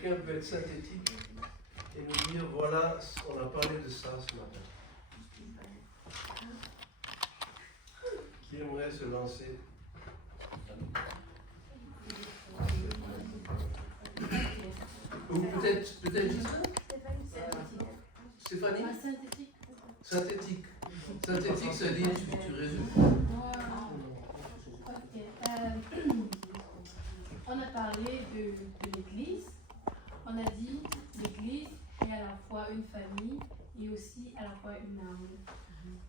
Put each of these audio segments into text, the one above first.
Quelqu'un peut être synthétique et nous dire, voilà, on a parlé de ça ce matin. Qui aimerait se lancer? Ou peut-être Stéphanie? Synthétique. Synthétique, ça dit, tu résumes. On a parlé de l'Église. On a dit l'Église est à la fois une famille et aussi à la fois une armée.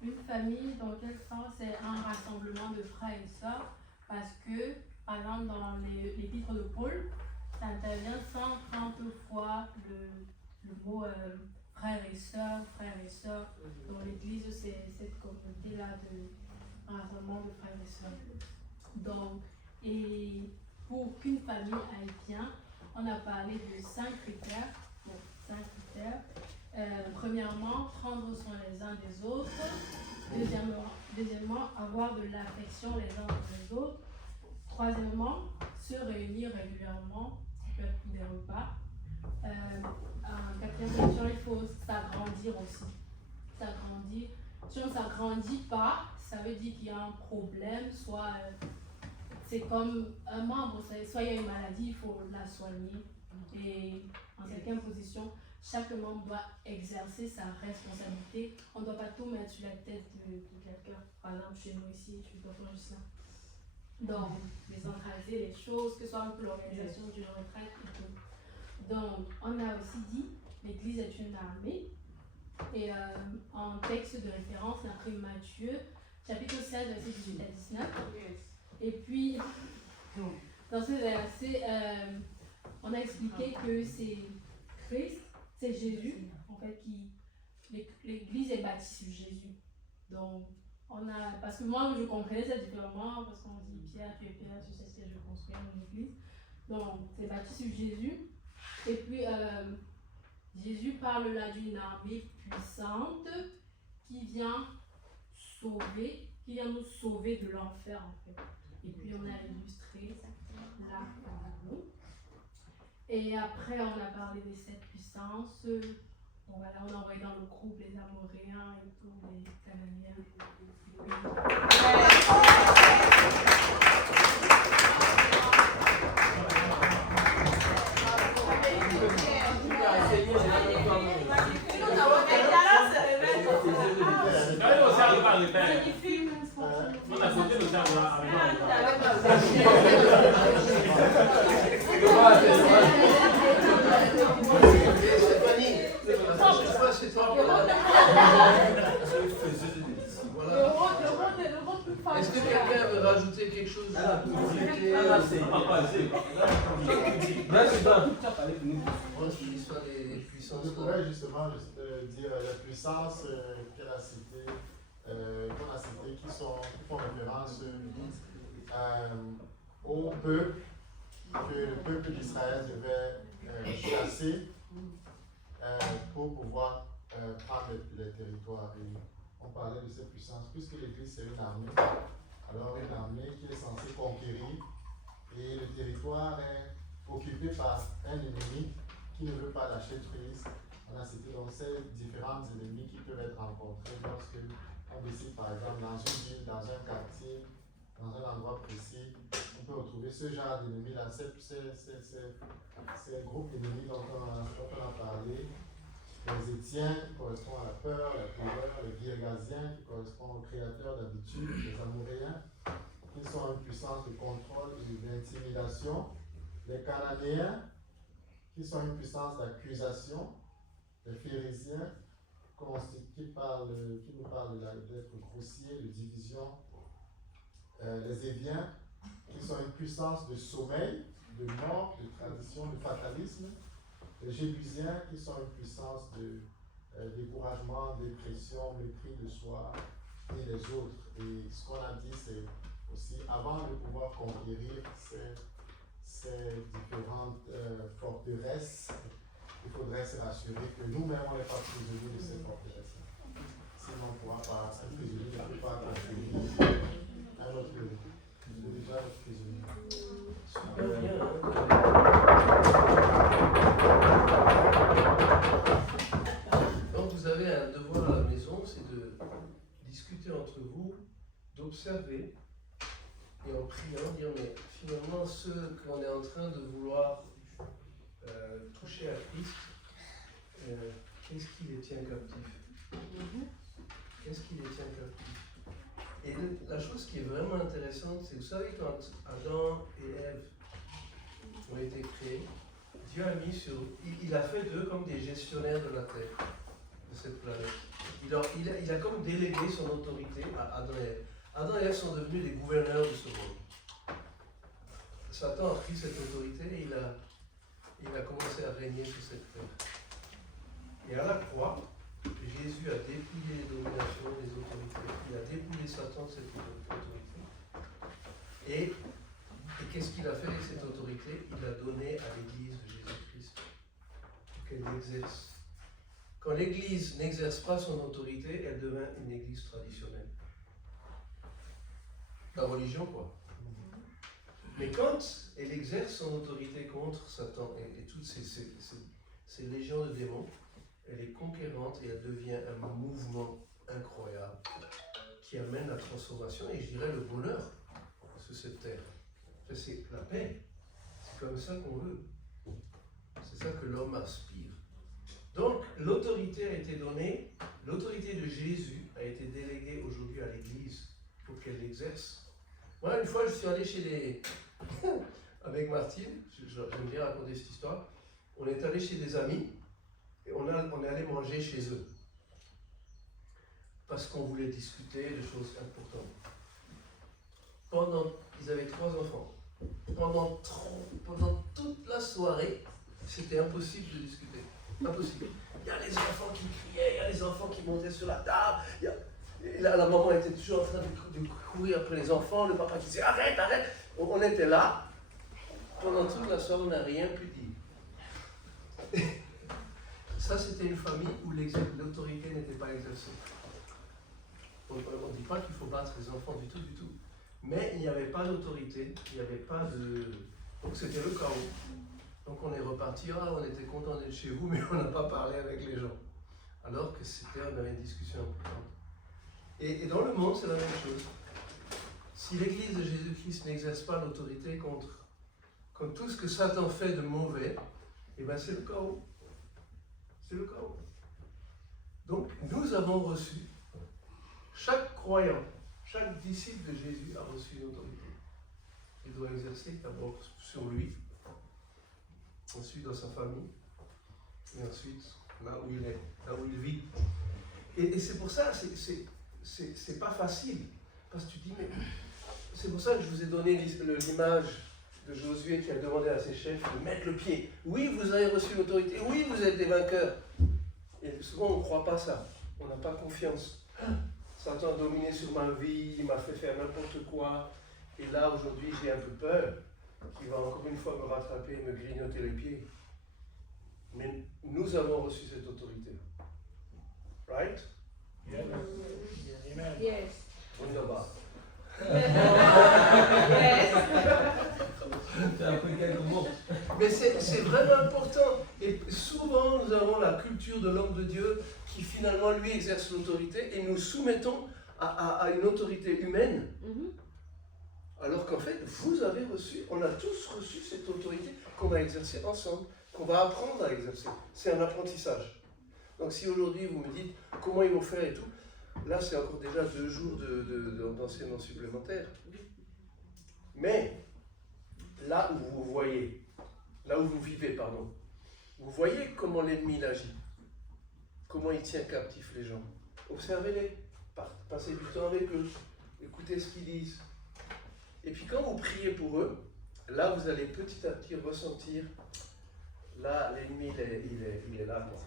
Une famille, dans quel sens? C'est un rassemblement de frères et sœurs, parce que, par exemple, dans l'épître de Paul, ça intervient 130 fois le mot frères et sœurs. Dans l'Église, c'est cette communauté-là de rassemblement de frères et sœurs. Donc, et pour qu'une famille aille bien, on a parlé de 5 critères. Premièrement, prendre soin les uns des autres. Deuxièmement, avoir de l'affection les uns pour les autres. Troisièmement, se réunir régulièrement, ça peut être pour des repas. En quatrième position, il faut s'agrandir aussi. S'agrandir. Si on ne s'agrandit pas, ça veut dire qu'il y a un problème, soit c'est comme un membre, soit il y a une maladie, il faut la soigner. Et en cinquième position, chaque membre doit exercer sa responsabilité. On ne doit pas tout mettre sur la tête de quelqu'un. Par exemple, chez nous ici, je suis docteur Justin. Donc, décentraliser les choses, que ce soit pour l'organisation d'une retraite et tout. Donc, on a aussi dit, l'Église est une armée. Et en texte de référence, on a pris Matthieu, chapitre 16, verset 18 à 19. Et puis, dans ce verset, on a expliqué que c'est Christ, c'est Jésus, en fait, l'Église est bâtie sur Jésus. Donc, parce que moi, je comprenais ça différemment, parce qu'on dit Pierre, tu es Pierre, tu sais ce que je construis mon Église. Donc, c'est bâti sur Jésus. Et puis, Jésus parle là d'une armée puissante qui vient nous sauver de l'enfer, en fait. Et puis, on a illustré là pour nous. Et après, on a parlé des 7 puissances. Donc voilà, on a envoyé dans le groupe les Amoréens et tous les Cananéens. Stéphanie, la prochaine fois, c'est toi. Est-ce que quelqu'un veut rajouter quelque chose de la communauté? L'histoire des puissances. Je pourrais justement dire la puissance qu'on a citée, qui font référence au peuple que le peuple d'Israël devait chasser pour pouvoir prendre les territoires. Et on parlait de cette puissance, puisque l'Église c'est une armée, alors une armée qui est censée conquérir, et le territoire est occupé par un ennemi qui ne veut pas lâcher prise. On a cité donc ces différents ennemis qui peuvent être rencontrés lorsque on décide par exemple dans une ville, dans un quartier, dans un endroit précis, on peut retrouver ce genre d'ennemis-là, ces groupes d'ennemis dont on a parlé. Les Étiens qui correspondent à la peur, la terreur, les Girgasiens qui correspondent aux créateurs d'habitude, les Amoréens qui sont une puissance de contrôle et d'intimidation, les Cananéens qui sont une puissance d'accusation, les Phérésiens qui nous parlent d'être grossiers, de division, les Éviens qui sont une puissance de sommeil, de mort, de tradition, de fatalisme, les Jébusiens qui sont une puissance de découragement, dépression, mépris de soi et les autres. Et ce qu'on a dit, c'est aussi avant de pouvoir conquérir ces différentes forteresses, il faudrait se rassurer que nous-mêmes, on n'est pas prisonniers de ces forteresses. Sinon, on ne pourra pas, un prisonnier ne peut pas conquérir un autre pays. C'est déjà le prisonnier. observer et en priant, dire mais finalement ceux qu'on est en train de vouloir toucher à Christ, qu'est-ce qui les tient captifs? Qu'est-ce qui les tient captifs? Et la chose qui est vraiment intéressante, c'est, vous savez, quand Adam et Ève ont été créés, Dieu a mis il a fait d'eux comme des gestionnaires de la terre, de cette planète. Il a comme délégué son autorité à Adam et Ève. Adam et Ève sont devenus les gouverneurs de ce monde. Satan a pris cette autorité et il a commencé à régner sur cette terre. Et à la croix, Jésus a dépouillé les dominations, les autorités. Il a dépouillé Satan de cette autorité. Et qu'est-ce qu'il a fait avec cette autorité? Il l'a donnée à l'Église de Jésus-Christ pour qu'elle l'exerce. Quand l'Église n'exerce pas son autorité, elle devient une Église traditionnelle. La religion, quoi. Mais quand elle exerce son autorité contre Satan et toutes ces légions de démons, elle est conquérante et elle devient un mouvement incroyable qui amène la transformation et je dirais le bonheur sur cette terre. C'est la paix. C'est comme ça qu'on veut. C'est ça que l'homme aspire. Donc l'autorité a été donnée, l'autorité de Jésus a été déléguée aujourd'hui à l'Église pour qu'elle l'exerce. Moi, une fois, je suis allé chez avec Martine, j'aime bien raconter cette histoire, on est allé chez des amis et on est allé manger chez eux. Parce qu'on voulait discuter de choses importantes. Ils avaient 3 enfants. Pendant toute la soirée, c'était impossible de discuter. Impossible. Il y a les enfants qui criaient, il y a les enfants qui montaient sur la table. Et la maman était toujours en train de courir après les enfants. Le papa qui disait arrête, arrête. On était là. Pendant toute la soirée, on n'a rien pu dire. Ça, c'était une famille où l'autorité n'était pas exercée. On ne dit pas qu'il faut battre les enfants du tout, du tout. Mais il n'y avait pas d'autorité, il n'y avait pas de... Donc c'était le chaos. Donc on est reparti, on était content d'être chez vous, mais on n'a pas parlé avec les gens. Alors que on avait une discussion importante. Et dans le monde, c'est la même chose. Si l'Église de Jésus-Christ n'exerce pas l'autorité contre tout ce que Satan fait de mauvais, eh bien c'est le chaos. C'est le chaos. Donc nous avons reçu, chaque croyant, chaque disciple de Jésus a reçu une autorité. Il doit exercer d'abord sur lui, ensuite dans sa famille, et ensuite là où il est, là où il vit. Et c'est pour ça, c'est pas facile. Parce que tu dis, mais c'est pour ça que je vous ai donné l'image de Josué qui a demandé à ses chefs de mettre le pied. Oui, vous avez reçu l'autorité. Oui, vous êtes des vainqueurs. Et souvent, on ne croit pas ça. On n'a pas confiance. Satan a dominé sur ma vie, il m'a fait faire n'importe quoi. Et là, aujourd'hui, j'ai un peu peur qu'il va encore une fois me rattraper et me grignoter les pieds. Mais nous avons reçu cette autorité. Right? Yes. Amen. Yes. Wunderbar. Mais c'est vraiment important. Et souvent, nous avons la culture de l'homme de Dieu qui finalement, lui, exerce l'autorité et nous soumettons à une autorité humaine. Alors qu'en fait, vous avez reçu, on a tous reçu cette autorité qu'on va exercer ensemble, qu'on va apprendre à exercer. C'est un apprentissage. Donc si aujourd'hui vous me dites comment il faut faire et tout, là c'est encore déjà 2 jours d'enseignement supplémentaire. Mais là où vous voyez, là où vous vivez, pardon, vous voyez comment l'ennemi agit, comment il tient captif les gens. Observez-les, passez du temps avec eux, écoutez ce qu'ils disent. Et puis quand vous priez pour eux, là vous allez petit à petit ressentir, là l'ennemi il est là, quoi.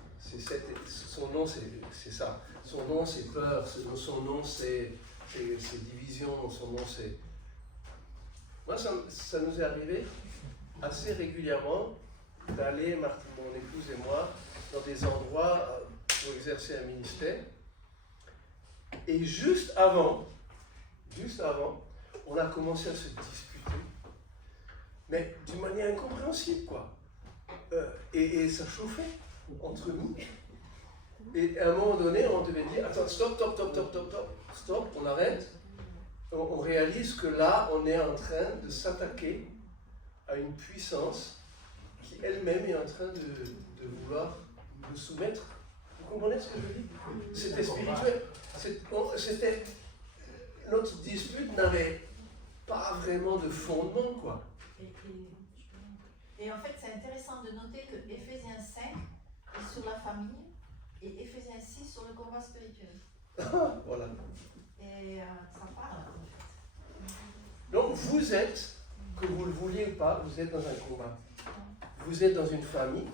Son nom c'est ça, son nom c'est peur, son nom c'est division, son nom c'est... Moi ça nous est arrivé assez régulièrement d'aller, Martine, mon épouse et moi, dans des endroits pour exercer un ministère. Et juste avant, on a commencé à se disputer, mais d'une manière incompréhensible, quoi. Et ça chauffait entre nous. Et à un moment donné, on devait dire, attends, stop, on arrête. on réalise que là, on est en train de s'attaquer à une puissance qui elle-même est en train de vouloir nous soumettre. Vous comprenez ce que je veux dire? C'était spirituel. Notre dispute n'avait pas vraiment de fondement, quoi. Et en fait, c'est intéressant de noter que Éphésiens 5 est sur la famille et Éphésiens 6 sur le combat spirituel. Voilà. Et ça parle en fait. Donc vous êtes, que vous le vouliez ou pas, vous êtes dans un combat. Vous êtes dans une famille.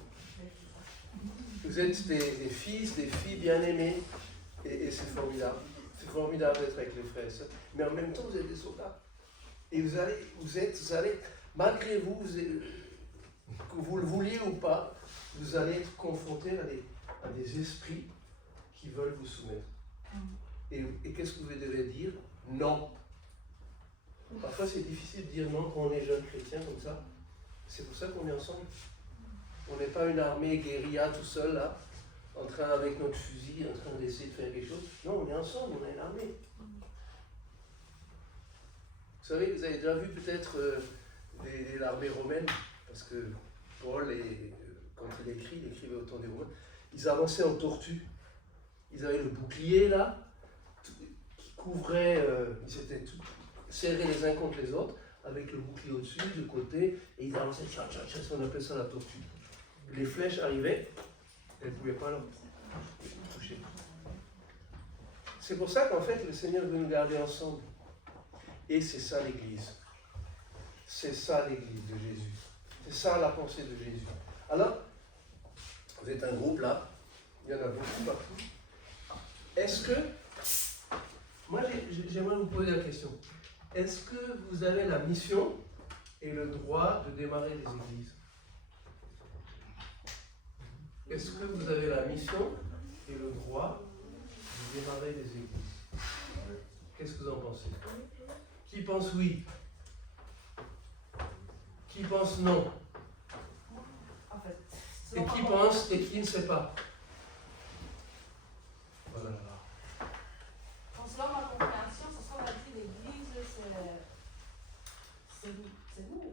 Vous êtes des fils, des filles bien-aimées. Et c'est formidable. C'est formidable d'être avec les frères et sœurs. Mais en même temps, vous êtes des soldats. Et vous allez, malgré vous, que vous le vouliez ou pas, vous allez être confrontés à des esprits qui veulent vous soumettre. Et qu'est-ce que vous devez dire? Non. Parfois c'est difficile de dire non quand on est jeune chrétien comme ça. C'est pour ça qu'on est ensemble. On n'est pas une armée guérilla tout seul là, en train avec notre fusil, en train d'essayer de faire quelque chose. Non, on est ensemble, on est une armée. Vous savez, vous avez déjà vu peut-être l'armée romaine, parce que Paul, quand il écrivait au temps des Romains, ils avançaient en tortue. Ils avaient le bouclier là, qui couvrait, ils étaient tous serrés les uns contre les autres, avec le bouclier au-dessus, de côté, et ils avançaient, on appelait ça la tortue. Les flèches arrivaient, elles ne pouvaient pas leur toucher. C'est pour ça qu'en fait, le Seigneur veut nous garder ensemble. Et c'est ça l'Église. C'est ça l'Église de Jésus. C'est ça la pensée de Jésus. Alors, vous êtes un groupe là, il y en a beaucoup partout. Est-ce que, moi j'aimerais vous poser la question, est-ce que vous avez la mission et le droit de démarrer des églises? Est-ce que vous avez la mission et le droit de démarrer des églises? Qu'est-ce que vous en pensez? Qui pense oui? Qui pense non? En fait, Et qui pense et qui ne sait pas? Voilà. Selon ma compréhension, ce qu'on a dit l'église, c'est nous.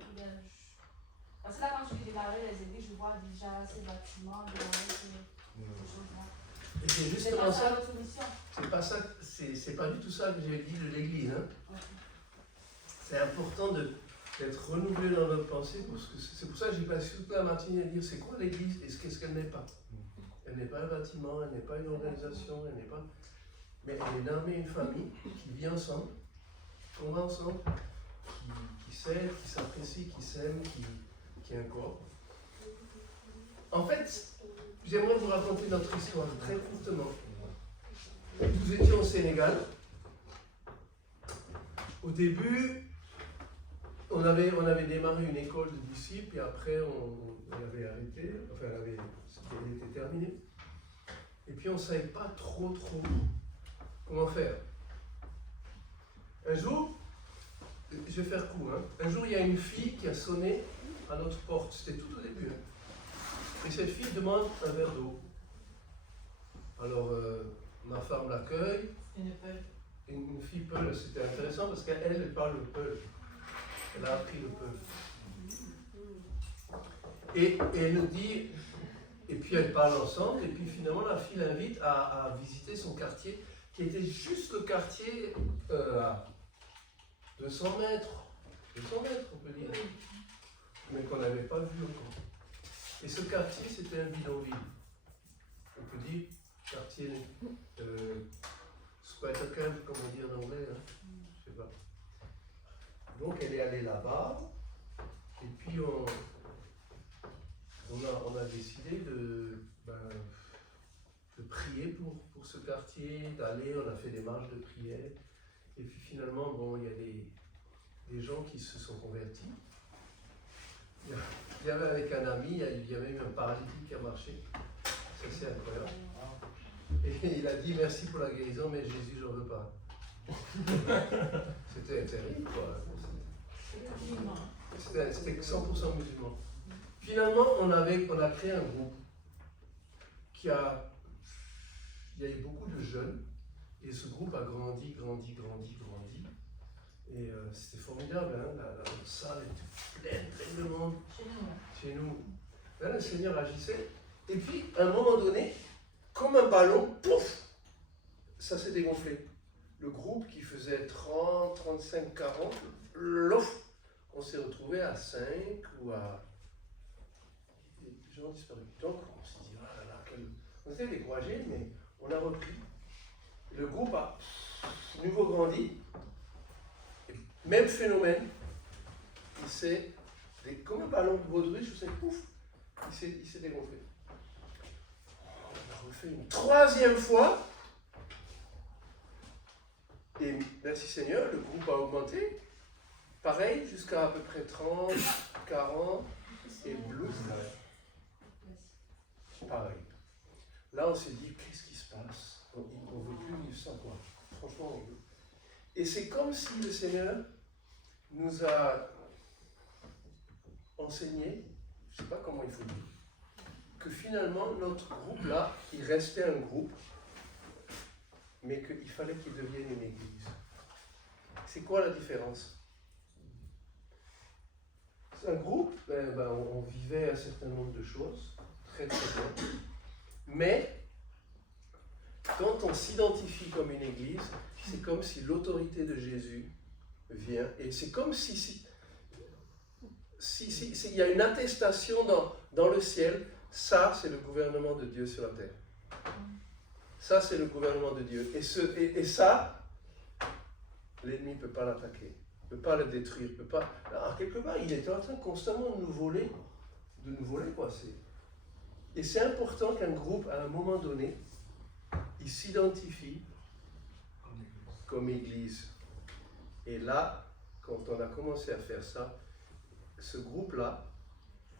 Parce que là, quand je dis démarrer les églises, je vois déjà ces bâtiments, démarrer ces choses-là. Et c'est justement ça. C'est pas ça, c'est pas du tout ça que j'ai dit de l'église. Hein. Okay. C'est important d'être renouvelé dans notre pensée, parce que c'est pour ça que j'ai passé toute la matinée à dire c'est quoi l'église et qu'est-ce qu'elle n'est pas. Elle n'est pas un bâtiment, elle n'est pas une organisation, elle n'est pas. Mais elle est une armée, une famille qui vit ensemble, qu'on va ensemble, qui s'aime, qui s'apprécie, qui s'aime, qui est un corps. En fait, j'aimerais vous raconter notre histoire très courtement. Nous étions au Sénégal. Au début, on avait démarré une école de disciples et après on avait arrêté, enfin elle était terminée. Et puis on ne savait pas trop comment faire. Un jour, je vais faire court, hein. Un jour il y a une fille qui a sonné à notre porte, c'était tout au début. Hein. Et cette fille demande un verre d'eau. Alors ma femme l'accueille. Une fille Peul, c'était intéressant parce qu'elle parle le Peul. Elle a appris le Peul. Et elle nous dit, et puis elles parlent ensemble, et puis finalement la fille l'invite à visiter son quartier, qui était juste le quartier à 200 mètres, on peut dire, mais qu'on n'avait pas vu encore. Et ce quartier, c'était un bidonville. On peut dire quartier squatter camp, comme on dit en anglais, hein. Je sais pas. Donc elle est allée là-bas, et puis on a décidé de prier pour ce quartier, d'aller, on a fait des marches de prière, et puis finalement, bon, il y a des gens qui se sont convertis. Il y avait avec un ami, il y avait eu un paralytique qui a marché, ça c'est incroyable. Et il a dit merci pour la guérison, mais Jésus, j'en veux pas. C'était terrible, quoi. C'était 100% musulman. Finalement, on a créé un groupe il y a eu beaucoup de jeunes, et ce groupe a grandi. Et c'était formidable, hein, la salle était pleine de monde. Chez nous. Là, le Seigneur agissait. Et puis, à un moment donné, comme un ballon, pouf, ça s'est dégonflé. Le groupe qui faisait 30, 35, 40, lof, on s'est retrouvé à 5 ou à... Les gens ont disparu. Donc, on s'est dit, ah là là, on était découragés, mais on a repris. Le groupe a nouveau grandi. Et même phénomène. Il s'est, comme un ballon de baudruche, je sais, pouf, il s'est dégonflé. On a refait une troisième fois. Et merci Seigneur, le groupe a augmenté. Pareil, jusqu'à peu près 30, 40, et blues. Pareil. Là, on s'est dit, qu'est-ce qui se passe? On ne veut plus vivre ça, quoi. Franchement, on veut. Et c'est comme si le Seigneur nous a enseigné, je ne sais pas comment il faut dire, que finalement, notre groupe-là, il restait un groupe, mais qu'il fallait qu'il devienne une église. C'est quoi la différence? Un groupe, on vivait un certain nombre de choses, très très bien, mais quand on s'identifie comme une église, c'est comme si l'autorité de Jésus vient, et c'est comme si il y a une attestation dans le ciel, ça c'est le gouvernement de Dieu sur la terre. Ça c'est le gouvernement de Dieu. Et ça, l'ennemi ne peut pas l'attaquer, ne peut pas le détruire, peut pas. Alors, quelque part, il était en train constamment de nous voler quoi. Et c'est important qu'un groupe, à un moment donné, il s'identifie comme église. Et là, quand on a commencé à faire ça, ce groupe-là,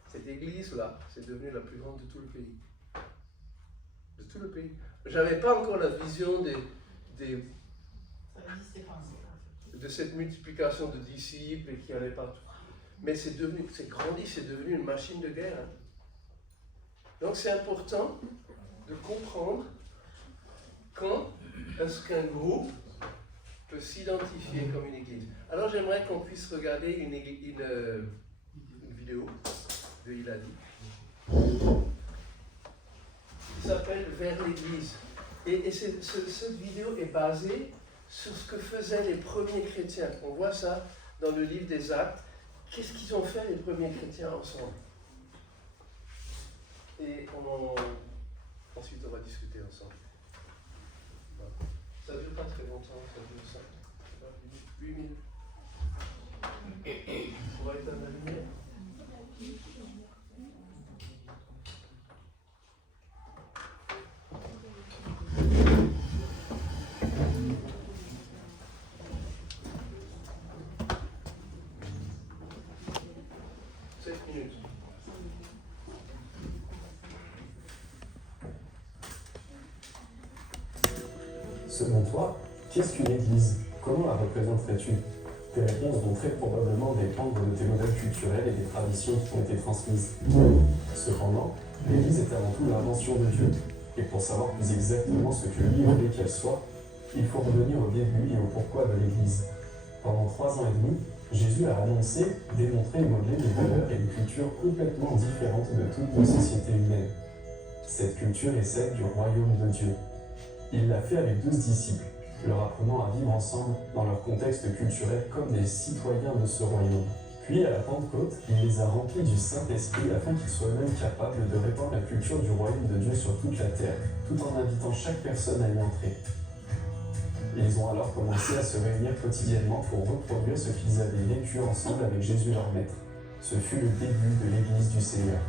cette église-là, c'est devenu la plus grande de tout le pays. De tout le pays. Je n'avais pas encore la vision de cette multiplication de disciples et qui allaient partout. Mais c'est grandi, c'est devenu une machine de guerre. Hein. Donc c'est important de comprendre quand est-ce qu'un groupe peut s'identifier comme une église. Alors j'aimerais qu'on puisse regarder une vidéo de Hilali qui s'appelle Vers l'église. Et cette vidéo est basée sur ce que faisaient les premiers chrétiens. On voit ça dans le livre des Actes. Qu'est-ce qu'ils ont fait les premiers chrétiens ensemble? Et ensuite on va discuter ensemble. Ça ne dure pas très longtemps, ça dure 8 minutes. On va éteindre la lumière. Selon toi, qu'est-ce qu'une église? Comment la représenterais-tu? Tes réponses vont très probablement dépendre de tes modèles culturels et des traditions qui ont été transmises. Cependant, l'église est avant tout l'invention de Dieu. Et pour savoir plus exactement ce que lui voulait qu'elle soit, il faut revenir au début et au pourquoi de l'église. Pendant 3 ans et demi, Jésus a annoncé, démontré et modelé des valeurs et une culture complètement différentes de toutes nos sociétés humaines. Cette culture est celle du royaume de Dieu. Il l'a fait avec 12 disciples, leur apprenant à vivre ensemble dans leur contexte culturel comme des citoyens de ce royaume. Puis, à la Pentecôte, il les a remplis du Saint-Esprit afin qu'ils soient eux-mêmes capables de répandre la culture du royaume de Dieu sur toute la terre, tout en invitant chaque personne à y entrer. Ils ont alors commencé à se réunir quotidiennement pour reproduire ce qu'ils avaient vécu ensemble avec Jésus leur maître. Ce fut le début de l'Église du Seigneur.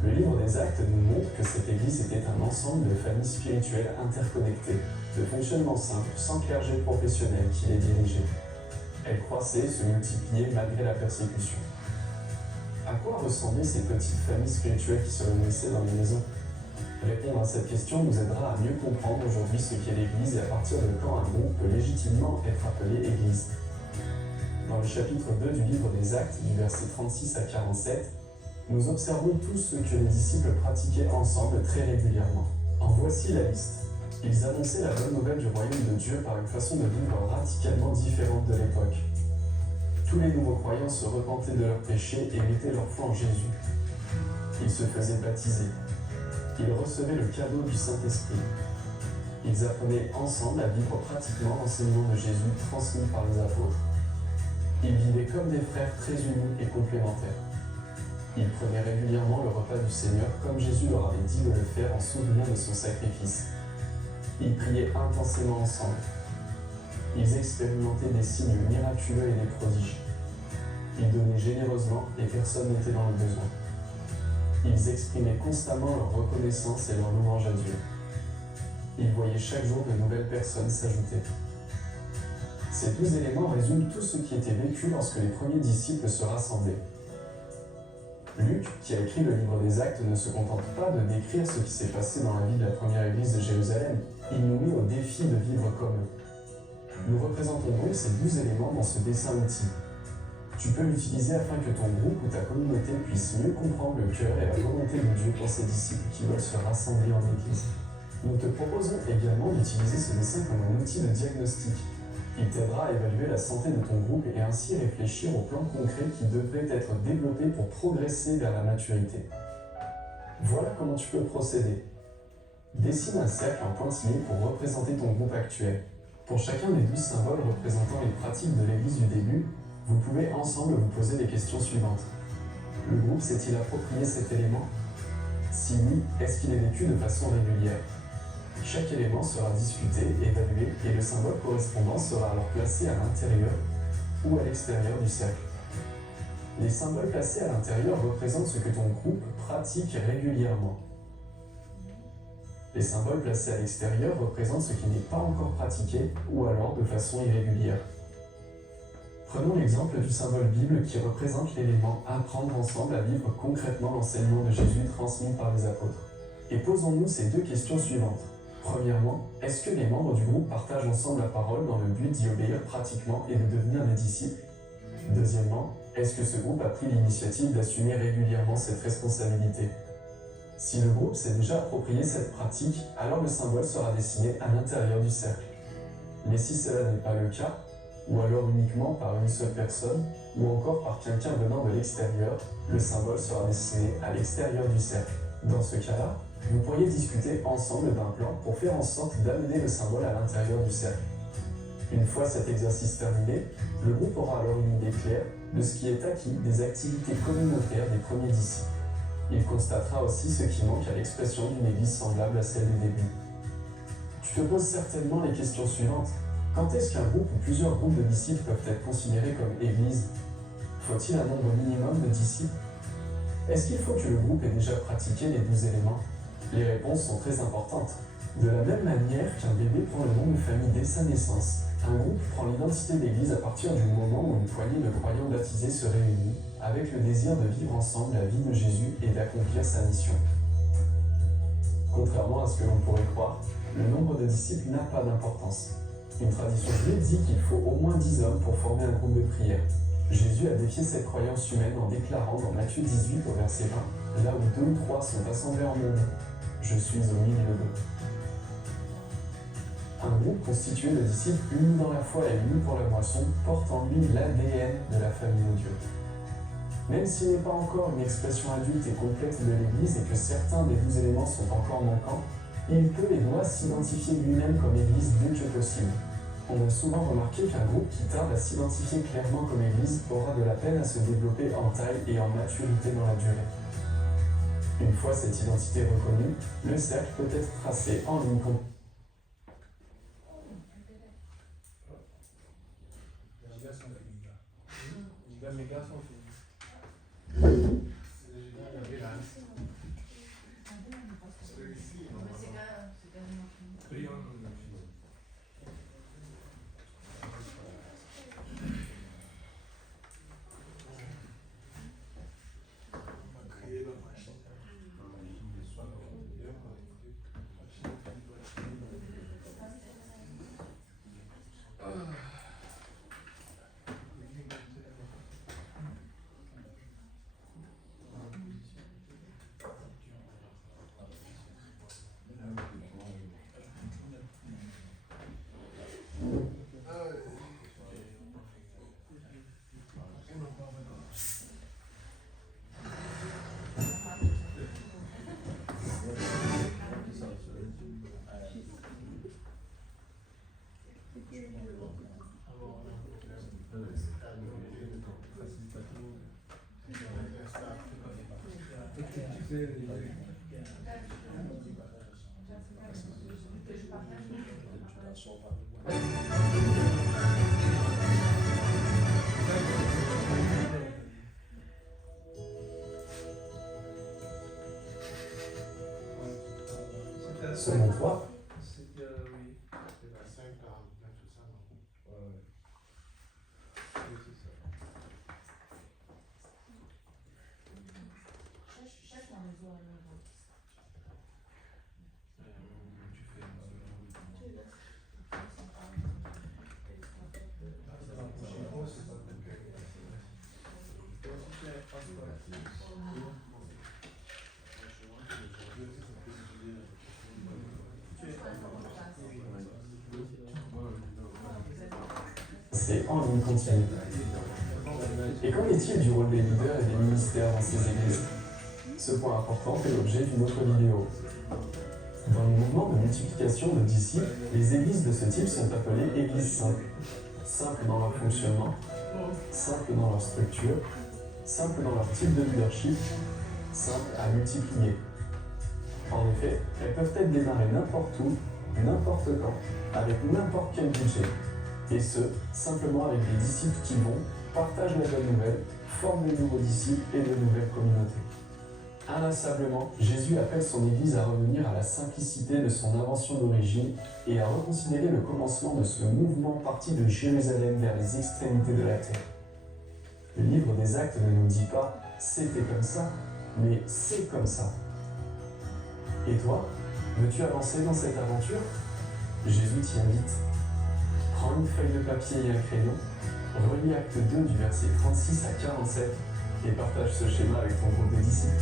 Le livre des Actes nous montre que cette Église était un ensemble de familles spirituelles interconnectées, de fonctionnement simple, sans clergé professionnel qui les dirigeait. Elle croissait et se multipliait malgré la persécution. À quoi ressemblaient ces petites familles spirituelles qui se réunissaient dans les maisons? Répondre à cette question nous aidera à mieux comprendre aujourd'hui ce qu'est l'Église et à partir de quand un groupe peut légitimement être appelé Église. Dans le chapitre 2 du livre des Actes, du verset 36 à 47, nous observons tout ce que les disciples pratiquaient ensemble très régulièrement. En voici la liste. Ils annonçaient la bonne nouvelle du royaume de Dieu par une façon de vivre radicalement différente de l'époque. Tous les nouveaux croyants se repentaient de leurs péchés et mettaient leur foi en Jésus. Ils se faisaient baptiser. Ils recevaient le cadeau du Saint-Esprit. Ils apprenaient ensemble à vivre pratiquement l'enseignement de Jésus transmis par les apôtres. Ils vivaient comme des frères très unis et complémentaires. Ils prenaient régulièrement le repas du Seigneur comme Jésus leur avait dit de le faire en souvenir de son sacrifice. Ils priaient intensément ensemble. Ils expérimentaient des signes miraculeux et des prodiges. Ils donnaient généreusement et personne n'était dans le besoin. Ils exprimaient constamment leur reconnaissance et leur louange à Dieu. Ils voyaient chaque jour de nouvelles personnes s'ajouter. Ces 12 éléments résument tout ce qui était vécu lorsque les premiers disciples se rassemblaient. Luc, qui a écrit le livre des Actes, ne se contente pas de décrire ce qui s'est passé dans la vie de la première église de Jérusalem, il nous met au défi de vivre comme eux. Nous représentons donc ces 12 éléments dans ce dessin-outil. Tu peux l'utiliser afin que ton groupe ou ta communauté puisse mieux comprendre le cœur et la volonté de Dieu pour ses disciples qui veulent se rassembler en église. Nous te proposons également d'utiliser ce dessin comme un outil de diagnostic. Il t'aidera à évaluer la santé de ton groupe et ainsi réfléchir aux plans concrets qui devraient être développés pour progresser vers la maturité. Voilà comment tu peux procéder. Dessine un cercle en pointillé pour représenter ton groupe actuel. Pour chacun des 12 symboles représentant les pratiques de l'église du début, vous pouvez ensemble vous poser les questions suivantes. Le groupe s'est-il approprié cet élément? Si oui, est-ce qu'il est vécu de façon régulière? Chaque élément sera discuté, évalué et le symbole correspondant sera alors placé à l'intérieur ou à l'extérieur du cercle. Les symboles placés à l'intérieur représentent ce que ton groupe pratique régulièrement. Les symboles placés à l'extérieur représentent ce qui n'est pas encore pratiqué ou alors de façon irrégulière. Prenons l'exemple du symbole Bible qui représente l'élément apprendre ensemble à vivre concrètement l'enseignement de Jésus transmis par les apôtres. Et posons-nous ces deux questions suivantes. Premièrement, est-ce que les membres du groupe partagent ensemble la parole dans le but d'y obéir pratiquement et de devenir des disciples? Deuxièmement, est-ce que ce groupe a pris l'initiative d'assumer régulièrement cette responsabilité? Si le groupe s'est déjà approprié cette pratique, alors le symbole sera dessiné à l'intérieur du cercle. Mais si cela n'est pas le cas, ou alors uniquement par une seule personne, ou encore par quelqu'un venant de l'extérieur, le symbole sera dessiné à l'extérieur du cercle. Dans ce cas-là, vous pourriez discuter ensemble d'un plan pour faire en sorte d'amener le symbole à l'intérieur du cercle. Une fois cet exercice terminé, le groupe aura alors une idée claire de ce qui est acquis des activités communautaires des premiers disciples. Il constatera aussi ce qui manque à l'expression d'une église semblable à celle du début. Tu te poses certainement les questions suivantes. Quand est-ce qu'un groupe ou plusieurs groupes de disciples peuvent être considérés comme église? Faut-il un nombre minimum de disciples? Est-ce qu'il faut que le groupe ait déjà pratiqué les 12 éléments? Les réponses sont très importantes. De la même manière qu'un bébé prend le nom de famille dès sa naissance, un groupe prend l'identité d'église à partir du moment où une poignée de croyants baptisés se réunit, avec le désir de vivre ensemble la vie de Jésus et d'accomplir sa mission. Contrairement à ce que l'on pourrait croire, le nombre de disciples n'a pas d'importance. Une tradition juive dit qu'il faut au moins 10 hommes pour former un groupe de prière. Jésus a défié cette croyance humaine en déclarant dans Matthieu 18 au verset 20, là où 2 ou 3 sont assemblés en mon nom, je suis au milieu d'eux. Un groupe constitué de disciples unis dans la foi et unis pour la moisson porte en lui l'ADN de la famille de Dieu. Même s'il n'est pas encore une expression adulte et complète de l'Église et que certains des 12 éléments sont encore manquants, il peut et doit s'identifier lui-même comme Église dès que possible. On a souvent remarqué qu'un groupe qui tarde à s'identifier clairement comme Église aura de la peine à se développer en taille et en maturité dans la durée. Une fois cette identité reconnue, le cercle peut être tracé en ligne complète. Les gars sont finis. Selon toi, C'était, oui. C'est la 549, c'est ça, non? Ouais. Oui, c'est ça. Cherche mon réseau alors. c'est en ligne continue. Et qu'en est-il du rôle des leaders et des ministères dans ces églises? Ce point important fait l'objet d'une autre vidéo. Dans le mouvement de multiplication de disciples, les églises de ce type sont appelées églises simples. Simples dans leur fonctionnement, simples dans leur structure, simples dans leur type de leadership, simples à multiplier. En effet, elles peuvent être démarrées n'importe où, n'importe quand, avec n'importe quel budget. Et ce, simplement avec des disciples qui vont, partagent la bonne nouvelle, forment de nouveaux disciples et de nouvelles communautés. Inlassablement, Jésus appelle son Église à revenir à la simplicité de son invention d'origine et à reconsidérer le commencement de ce mouvement parti de Jérusalem vers les extrémités de la terre. Le livre des Actes ne nous dit pas « c'était comme ça », mais « c'est comme ça ». Et toi, veux-tu avancer dans cette aventure? Jésus t'y invite. Prends une feuille de papier et un crayon, relis Acte 2 du verset 36 à 47 et partage ce schéma avec ton groupe de disciples.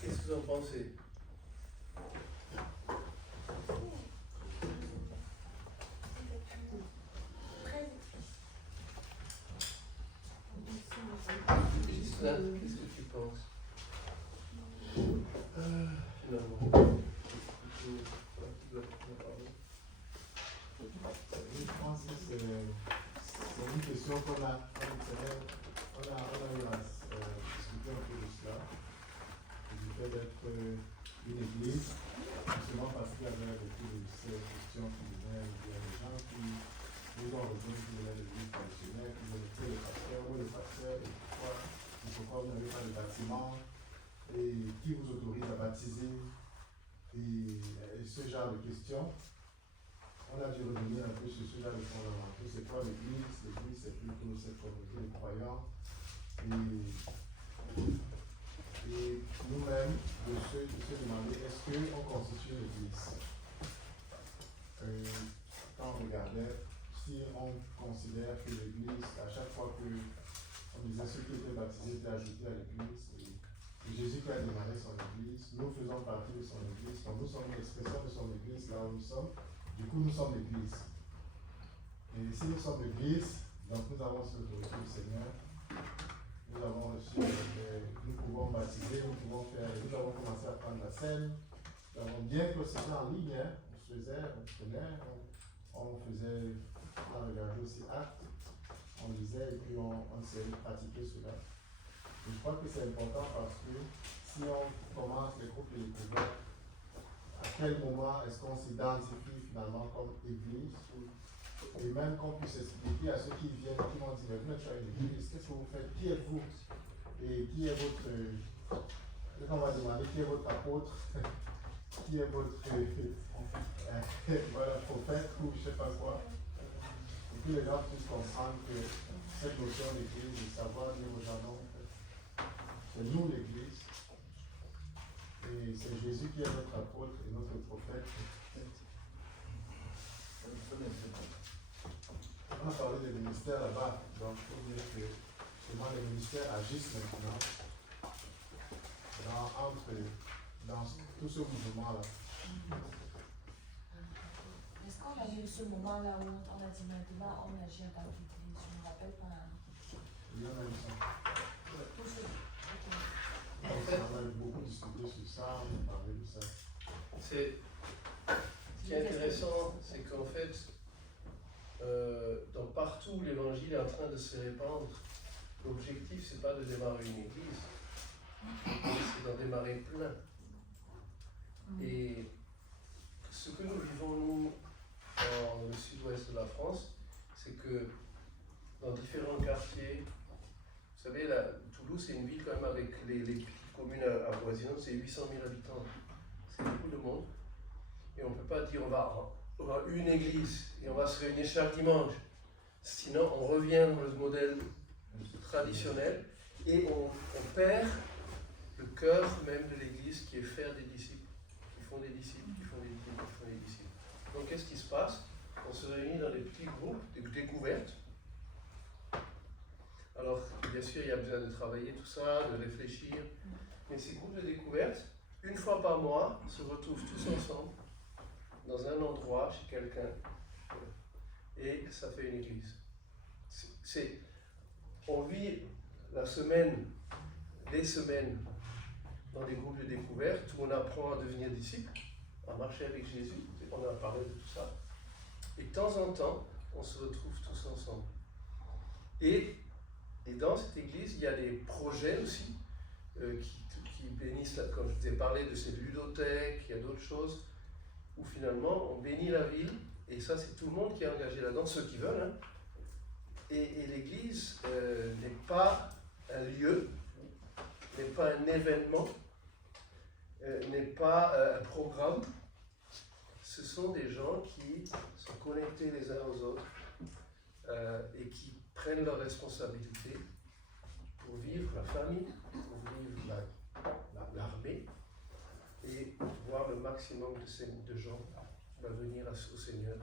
Qu'est-ce que vous en pensez? Gisela, qu'est-ce que tu penses? Finalement. Je pense que c'est une question qu'on a eu à discuter un peu de cela. Du fait d'être une église, justement parce qu'il y avait beaucoup de ces questions qui venaient, il y a des gens qui nous ont rejoint qui venaient de l'église traditionnelle, qui venaient de le pasteur, ou le pasteur, et pourquoi vous n'avez pas de bâtiment, et qui vous autorise à baptiser, et ce genre de questions. On a dû revenir un peu sur ce genre de fondamentaux. C'est quoi l'église? L'église, c'est plutôt cette communauté de croyants. Et nous-mêmes, de se demander, est-ce qu'on constitue une église? Quand on regardait, si on considère que l'église, à chaque fois qu'on disait ceux qui étaient baptisés étaient ajoutés à l'église, et Jésus qui a démarré son église, nous faisons partie de son église, donc nous sommes l'expression de son église là où nous sommes. Du coup, nous sommes l'Église. Et si nous sommes l'Église, donc nous avons reçu l'autorité du Seigneur, nous avons reçu, nous pouvons baptiser, nous avons commencé à prendre la scène. Bien que c'était en ligne, hein, on regardait aussi Actes, on lisait et puis on essayait de pratiquer cela. Et je crois que c'est important parce que si on commence les groupes de découverte, à quel moment est-ce qu'on s'identifie finalement comme église, et même qu'on puisse expliquer à ceux qui viennent, qui vont dire, mais vous n'êtes pas une église, qu'est-ce que vous faites, qui êtes-vous, et qui est votre, on va demander qui est votre apôtre, qui est votre voilà, prophète, ou je ne sais pas quoi, et que les gens puissent comprendre que cette notion d'église, de savoir dire aux gens, non, c'est nous l'église. Et c'est Jésus qui est notre apôtre et notre prophète. On a parlé des ministères là-bas, donc il faut dire que seulement les ministères agissent maintenant dans tout ce mouvement-là. Est-ce qu'on a eu ce moment-là où on a dit maintenant on agit en tant qu'église? Je ne me rappelle pas. Il y en a eu ça. Tout ce... On a beaucoup discuté sur ça, on a parlé de ça. Ce qui est intéressant, c'est qu'en fait, dans partout où l'évangile est en train de se répandre, l'objectif, c'est pas de démarrer une église, c'est d'en démarrer plein. Et ce que nous vivons, nous, dans le sud-ouest de la France, c'est que dans différents quartiers, vous savez, Toulouse, c'est une ville quand même avec les petites communes avoisinantes, c'est 800 000 habitants. C'est beaucoup de monde. Et on ne peut pas dire on va une église et on va se réunir chaque dimanche. Sinon, on revient dans le modèle traditionnel et on perd le cœur même de l'église qui est faire des disciples, qui font des disciples, qui font des disciples, qui font des disciples. Donc qu'est-ce qui se passe? On se réunit dans des petits groupes, des découvertes. Alors, bien sûr, il y a besoin de travailler tout ça, de réfléchir. Mais ces groupes de découverte, une fois par mois, se retrouvent tous ensemble dans un endroit, chez quelqu'un, et ça fait une église. On vit la semaine, les semaines, dans des groupes de découverte où on apprend à devenir disciple, à marcher avec Jésus, on a parlé de tout ça. Et de temps en temps, on se retrouve tous ensemble. Et dans cette église, il y a des projets aussi qui bénissent, comme je vous ai parlé de ces ludothèques, il y a d'autres choses, où finalement on bénit la ville, et ça c'est tout le monde qui est engagé là-dedans, ceux qui veulent. Hein. Et l'église n'est pas un lieu, n'est pas un événement, n'est pas un programme. Ce sont des gens qui sont connectés les uns aux autres et qui prennent leurs responsabilités pour vivre la famille, pour vivre l'armée et voir le maximum de gens venir au Seigneur.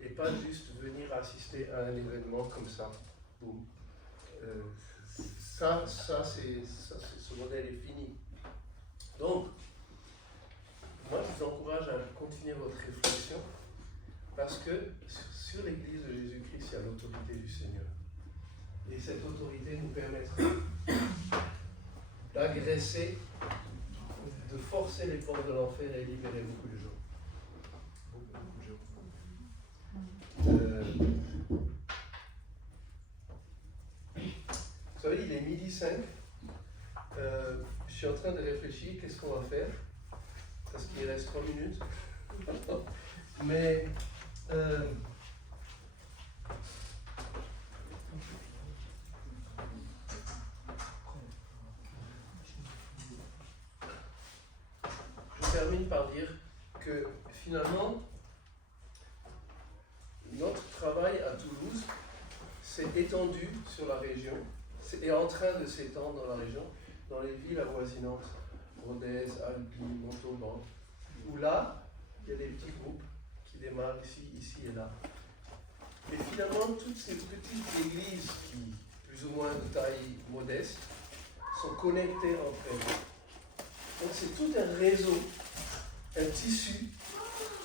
Et pas juste venir assister à un événement comme ça. Boum. Ce modèle est fini. Donc, moi je vous encourage à continuer votre réflexion parce que sur l'Église de Jésus-Christ, il y a l'autorité du Seigneur. Et cette autorité nous permettra d'agresser, de forcer les portes de l'enfer et libérer beaucoup de gens. Vous savez, il est 12h05. Je suis en train de réfléchir, qu'est-ce qu'on va faire? Parce qu'il reste 3 minutes. Mais je termine par dire que finalement, notre travail à Toulouse s'est étendu sur la région, est en train de s'étendre dans la région, dans les villes avoisinantes, Rodez, Albi, Montauban, où là, il y a des petits groupes qui démarrent ici et là. Et finalement, toutes ces petites églises qui, plus ou moins de taille modeste, sont connectées entre elles. Donc c'est tout un réseau, un tissu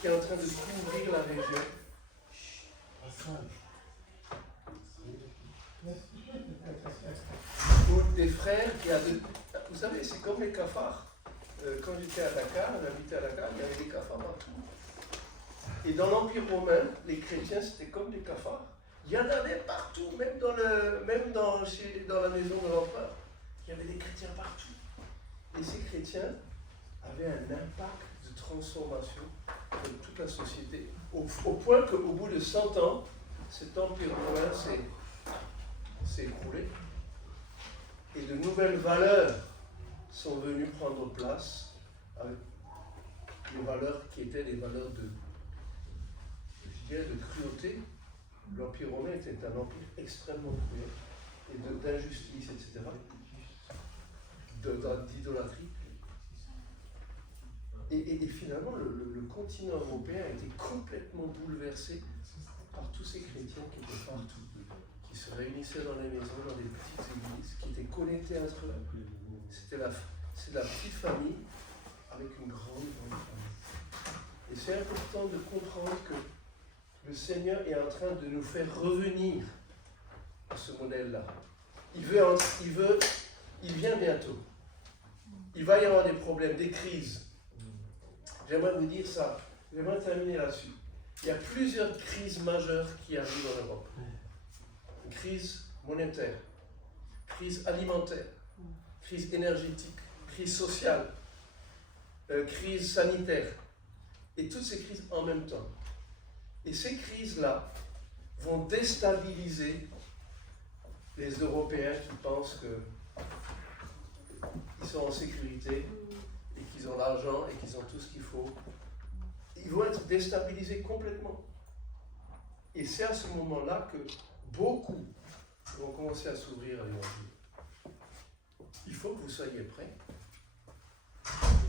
qui est en train de couvrir la région. Ou des frères qui vous savez, c'est comme les cafards. Quand j'étais à Dakar, j'habitais à Dakar, il y avait des cafards partout. Et dans l'Empire romain, les chrétiens, c'était comme des cafards. Il y en avait partout, même dans la maison de l'empereur. Il y avait des chrétiens partout. Et ces chrétiens avaient un impact de transformation de toute la société. Au point qu'au bout de 100 ans, cet empire romain s'est écroulé. Et de nouvelles valeurs sont venues prendre place avec des valeurs qui étaient des valeurs de cruauté. L'Empire romain était un empire extrêmement cruel et d'injustice, etc. D'idolâtrie. Et finalement, le continent européen a été complètement bouleversé par tous ces chrétiens qui étaient partout, qui se réunissaient dans les maisons, dans des petites églises, qui étaient connectés entre eux. C'est la petite famille avec une grande famille. Et c'est important de comprendre que le Seigneur est en train de nous faire revenir à ce modèle-là. Il vient bientôt. Il va y avoir des problèmes, des crises. J'aimerais vous dire ça. J'aimerais terminer là-dessus. Il y a plusieurs crises majeures qui arrivent en Europe. Une crise monétaire, crise alimentaire, crise énergétique, crise sociale, crise sanitaire. Et toutes ces crises en même temps. Et ces crises-là vont déstabiliser les Européens qui pensent qu'ils sont en sécurité et qu'ils ont l'argent et qu'ils ont tout ce qu'il faut. Ils vont être déstabilisés complètement. Et c'est à ce moment-là que beaucoup vont commencer à s'ouvrir à l'évangile. Il faut que vous soyez prêts.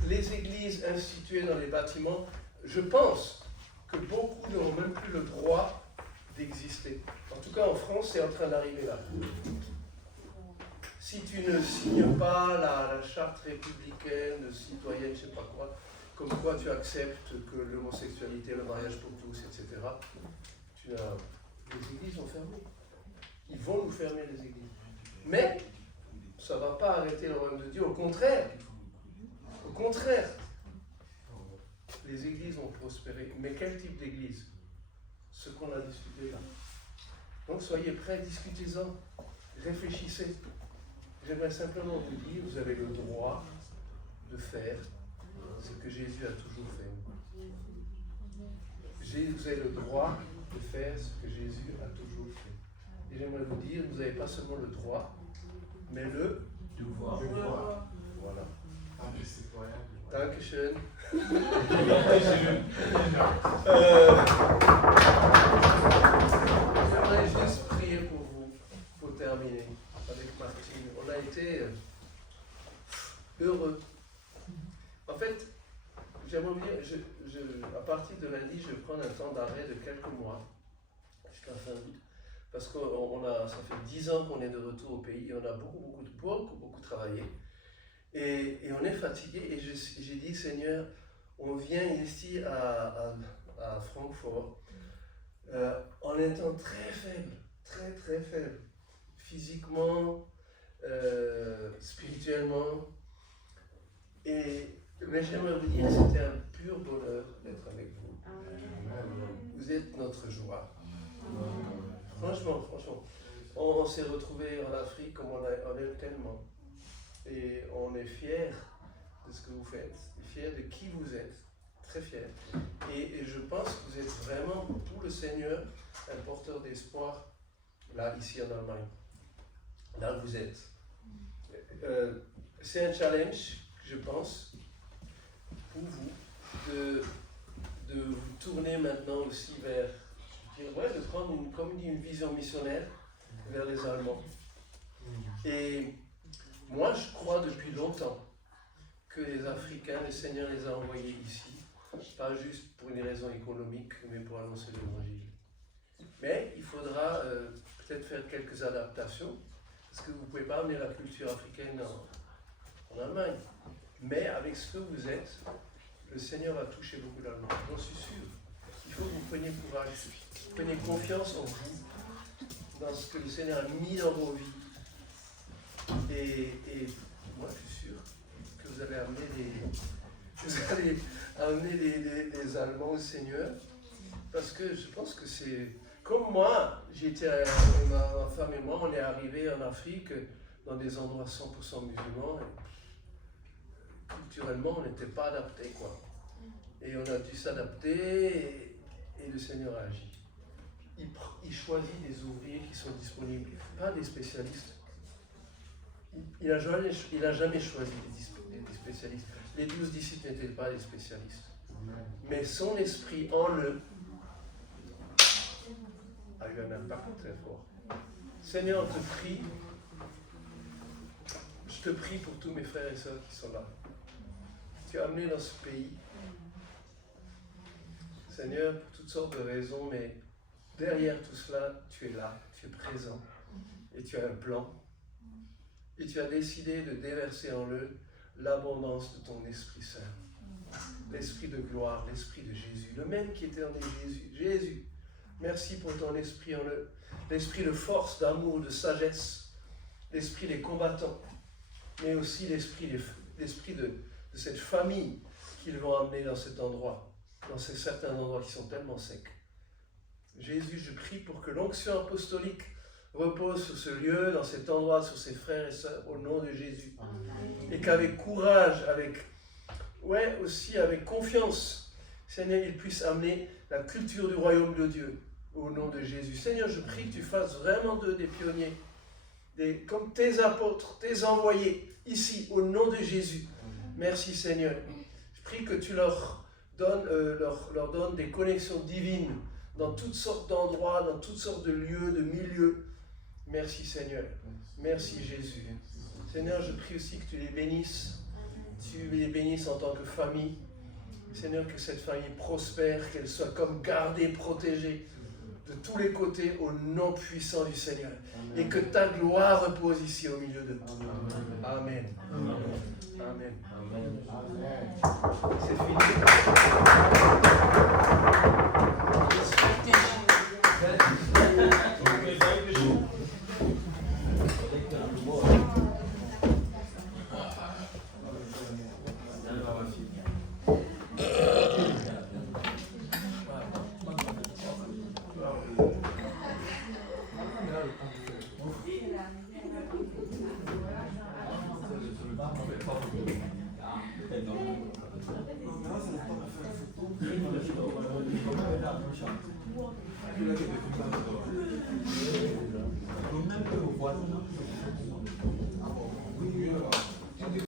Les églises instituées dans les bâtiments, je pense que beaucoup n'auront même plus le droit d'exister. En tout cas, en France, c'est en train d'arriver là. Si tu ne signes pas la charte républicaine, citoyenne, je ne sais pas quoi, comme quoi tu acceptes que l'homosexualité, le mariage pour tous, etc., les églises vont fermer. Ils vont nous fermer les églises. Mais ça ne va pas arrêter le royaume de Dieu. Au contraire, les églises vont prospérer. Mais quel type d'église? Ce qu'on a discuté là. Donc soyez prêts, discutez-en, réfléchissez. J'aimerais simplement vous dire, vous avez le droit de faire ce que Jésus a toujours fait. Vous avez le droit de faire ce que Jésus a toujours fait. Et j'aimerais vous dire, vous n'avez pas seulement le droit, mais le devoir. Voilà. Dankeschön. J'aimerais juste prier pour vous, pour terminer avec Martine. On a été heureux. En fait, j'aimerais vous dire, à partir de lundi, je vais prendre un temps d'arrêt de quelques mois, jusqu'à fin août, parce que ça fait 10 ans qu'on est de retour au pays, et on a beaucoup travaillé, et on est fatigué, et j'ai dit, Seigneur, on vient ici à Francfort, en étant très faible, très faible, physiquement, spirituellement, mais j'aimerais vous dire, c'était un pur bonheur d'être avec vous. Vous êtes notre joie. Franchement, on s'est retrouvés en Afrique comme on aime tellement. Et on est fiers de ce que vous faites, fiers de qui vous êtes, très fiers. Et je pense que vous êtes vraiment, pour le Seigneur, un porteur d'espoir, là, ici en Allemagne. Là où vous êtes. C'est un challenge, je pense, pour vous, de vous tourner maintenant aussi vers, de prendre une vision missionnaire vers les Allemands. Et moi, je crois depuis longtemps que les Africains, le Seigneur les a envoyés ici, pas juste pour une raison économique, mais pour annoncer l'Évangile. Mais il faudra peut-être faire quelques adaptations, parce que vous ne pouvez pas amener la culture africaine en Allemagne. Mais avec ce que vous êtes, le Seigneur va toucher beaucoup d'Allemands. J'en suis sûr. Il faut que vous preniez courage, preniez confiance en vous, dans ce que le Seigneur a mis dans vos vies. Et moi, je suis sûr que vous allez amener les Allemands au Seigneur, parce que je pense que c'est comme moi. Ma femme et moi, on est arrivés en Afrique dans des endroits 100% musulmans. Et culturellement, on n'était pas adaptés, quoi. Et on a dû s'adapter, et le Seigneur a agi. Il choisit des ouvriers qui sont disponibles, pas des spécialistes. Il n'a jamais choisi des spécialistes. Les 12 disciples n'étaient pas des spécialistes. Mais son esprit en eux a eu un impact très fort. Seigneur, je te prie pour tous mes frères et sœurs qui sont là. Tu as amené dans ce pays, Seigneur, pour toutes sortes de raisons, mais derrière tout cela, tu es là, tu es présent, et tu as un plan. Et tu as décidé de déverser en eux l'abondance de ton Esprit Saint. L'Esprit de gloire, l'Esprit de Jésus, le même qui était en Jésus. Jésus, merci pour ton Esprit en eux. L'Esprit de force, d'amour, de sagesse, l'Esprit des combattants, mais aussi l'Esprit de cette famille qu'ils vont amener dans cet endroit, dans ces certains endroits qui sont tellement secs. Jésus, je prie pour que l'onction apostolique repose sur ce lieu, dans cet endroit, sur ses frères et sœurs, au nom de Jésus. Et qu'avec courage, aussi avec confiance, Seigneur, ils puissent amener la culture du royaume de Dieu, au nom de Jésus. Seigneur, je prie que tu fasses vraiment d'eux des pionniers, comme tes apôtres, tes envoyés, ici, au nom de Jésus. Merci Seigneur. Je prie que tu leur donnes des connexions divines dans toutes sortes d'endroits, dans toutes sortes de lieux, de milieux. Merci Seigneur. Merci Jésus. Seigneur, je prie aussi que tu les bénisses. Tu les bénisses en tant que famille. Seigneur, que cette famille prospère, qu'elle soit comme gardée, protégée de tous les côtés au nom puissant du Seigneur. Et que ta gloire repose ici au milieu d'eux. Amen. Amen. Amen. C'est Non, même que vous voyez.